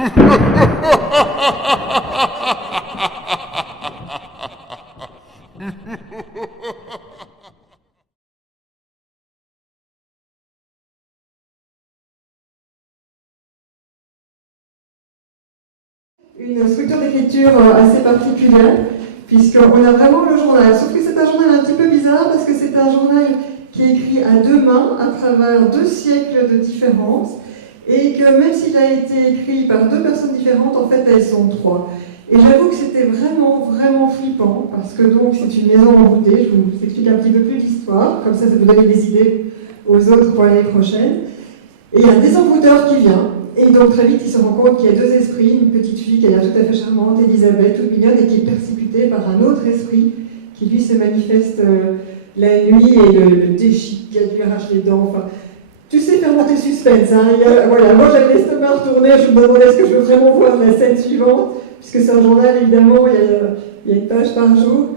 Une structure d'écriture assez particulière, puisqu'on a vraiment le journal. Sauf que c'est un journal un petit peu bizarre, parce que c'est un journal qui est écrit à deux mains, à travers 2 siècles de différence, et que même s'il a été écrit par 2 personnes différentes, en fait, elles sont 3. Et j'avoue que c'était vraiment, vraiment flippant, parce que donc c'est une maison envoûtée. Je vous explique un petit peu plus l'histoire, comme ça vous donne des idées aux autres pour l'année prochaine. Et il y a un désenvoûteur qui vient, et donc très vite il se rend compte qu'il y a 2 esprits, une petite fille qui a l'air tout à fait charmante, Elisabeth, toute mignonne, et qui est persécutée par un autre esprit qui lui se manifeste la nuit et le déchiquette, lui arrache les dents. Enfin, tu sais faire monter le suspense. Hein, voilà, moi j'avais l'estomac retourné, je me demandais est-ce que je veux vraiment voir la scène suivante, puisque c'est un journal évidemment, il y a une page par jour.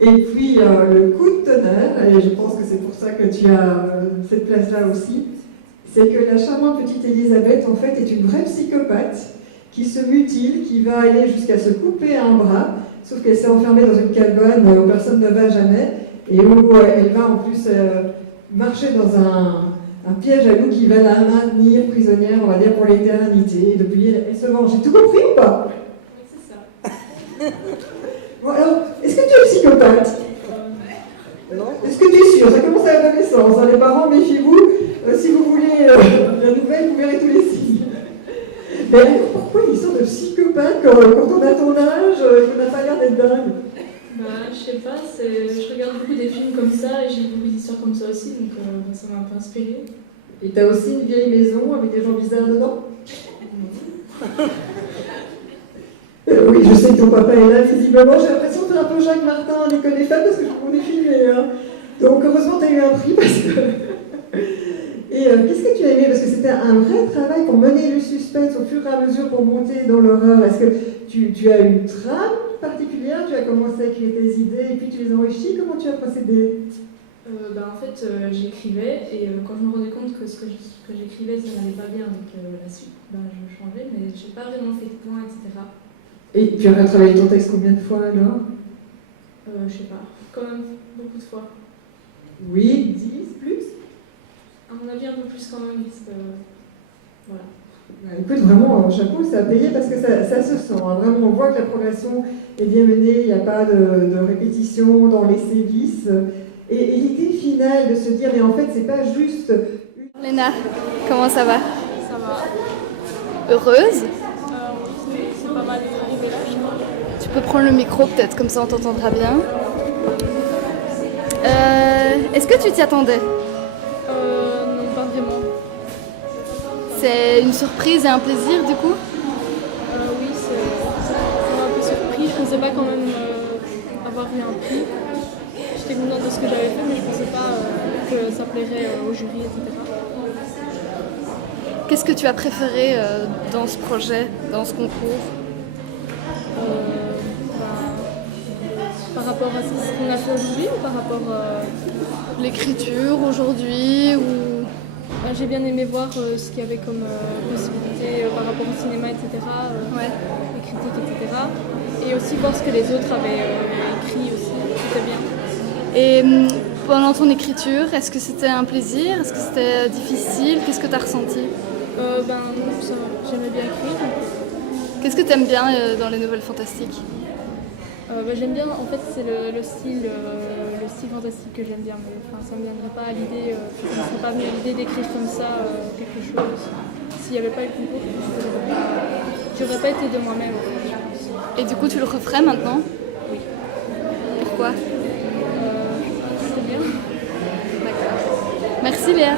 Et puis le coup de tonnerre, et je pense que c'est pour ça que tu as cette place-là aussi, c'est que la charmante petite Elisabeth, en fait, est une vraie psychopathe qui se mutile, qui va aller jusqu'à se couper un bras, sauf qu'elle s'est enfermée dans une cabane où personne ne va jamais, et où elle va en plus marcher dans un piège à loup qui va la maintenir prisonnière, on va dire, pour l'éternité. Et depuis, elle se venge. J'ai tout compris ou pas? Oui, c'est ça. Bon, alors, est-ce que tu es psychopathe? Non. Est-ce que tu es sûr? Ça commence à l'adolescence. Hein, les parents, méfiez-vous. Si vous voulez la nouvelle, vous verrez tous les signes. Mais alors, pourquoi une sorte de psychopathe quand on a ton âge et qu'on n'a pas l'air d'être dingue? Je sais pas, je regarde beaucoup des films comme ça et j'ai beaucoup d'histoires comme ça aussi, donc ça m'a un peu inspirée. Et t'as aussi une vieille maison avec des gens bizarres dedans? Oui, je sais que ton papa est là, visiblement. J'ai l'impression de faire un peu Jacques Martin en école des femmes parce que je trouve des films. Donc, heureusement, tu as eu un prix parce que. Et qu'est-ce que tu as aimé? Parce que c'était un vrai travail pour mener le suspense au fur et à mesure pour monter dans l'horreur. Est-ce que tu as une trame particulière? Tu as commencé à écrire tes idées et puis tu les enrichis? Comment tu as procédé? En fait, j'écrivais et quand je me rendais compte que ce que j'écrivais, ça n'allait pas bien avec la suite, je changeais, mais je n'ai pas vraiment fait de points, etc. Et tu as retravaillé ton texte combien de fois alors? Je sais pas, quand même beaucoup de fois. Oui, 10, plus? À mon avis, un peu plus quand même, parce que voilà. Écoute, vraiment, chapeau, ça a payé parce que ça se sent. Hein. Vraiment, on voit que la progression est bien menée, il n'y a pas de répétition dans les sévices. Et l'idée finale de se dire, mais en fait, c'est pas juste. Léna, comment ça va? Ça va. Heureuse? Oui, c'est pas mal arrivé là, je crois. Tu peux prendre le micro peut-être, comme ça on t'entendra bien. Est-ce que tu t'y attendais? Non, pas vraiment. C'est une surprise et un plaisir du coup? Oui, ça m'a un peu surpris. Je pensais pas quand même avoir eu un prix. J'étais contente de ce que j'avais fait, mais je pensais pas que ça plairait au jury, etc. Qu'est-ce que tu as préféré dans ce projet, dans ce concours? Par rapport à ce qu'on a fait aujourd'hui ou par rapport à l'écriture aujourd'hui ou... J'ai bien aimé voir ce qu'il y avait comme possibilité par rapport au cinéma, etc. Les critiques, etc. Et aussi voir ce que les autres avaient écrit aussi. C'était bien. Et pendant ton écriture, est-ce que c'était un plaisir? Est-ce que c'était difficile? Qu'est-ce que tu as ressenti? Ça, j'aimais bien écrire. Qu'est-ce que tu aimes bien dans les nouvelles fantastiques? J'aime bien, en fait, c'est le style fantastique que j'aime bien. Mais, ça ne me viendrait pas à l'idée, ça ne serait pas venu à l'idée d'écrire comme ça quelque chose. S'il n'y avait pas eu le concours, je pense que j'aurais pas été de moi-même. En fait, je pense. Et du coup, tu le referais maintenant? Oui. Pourquoi? C'était bien. D'accord. Merci Léa.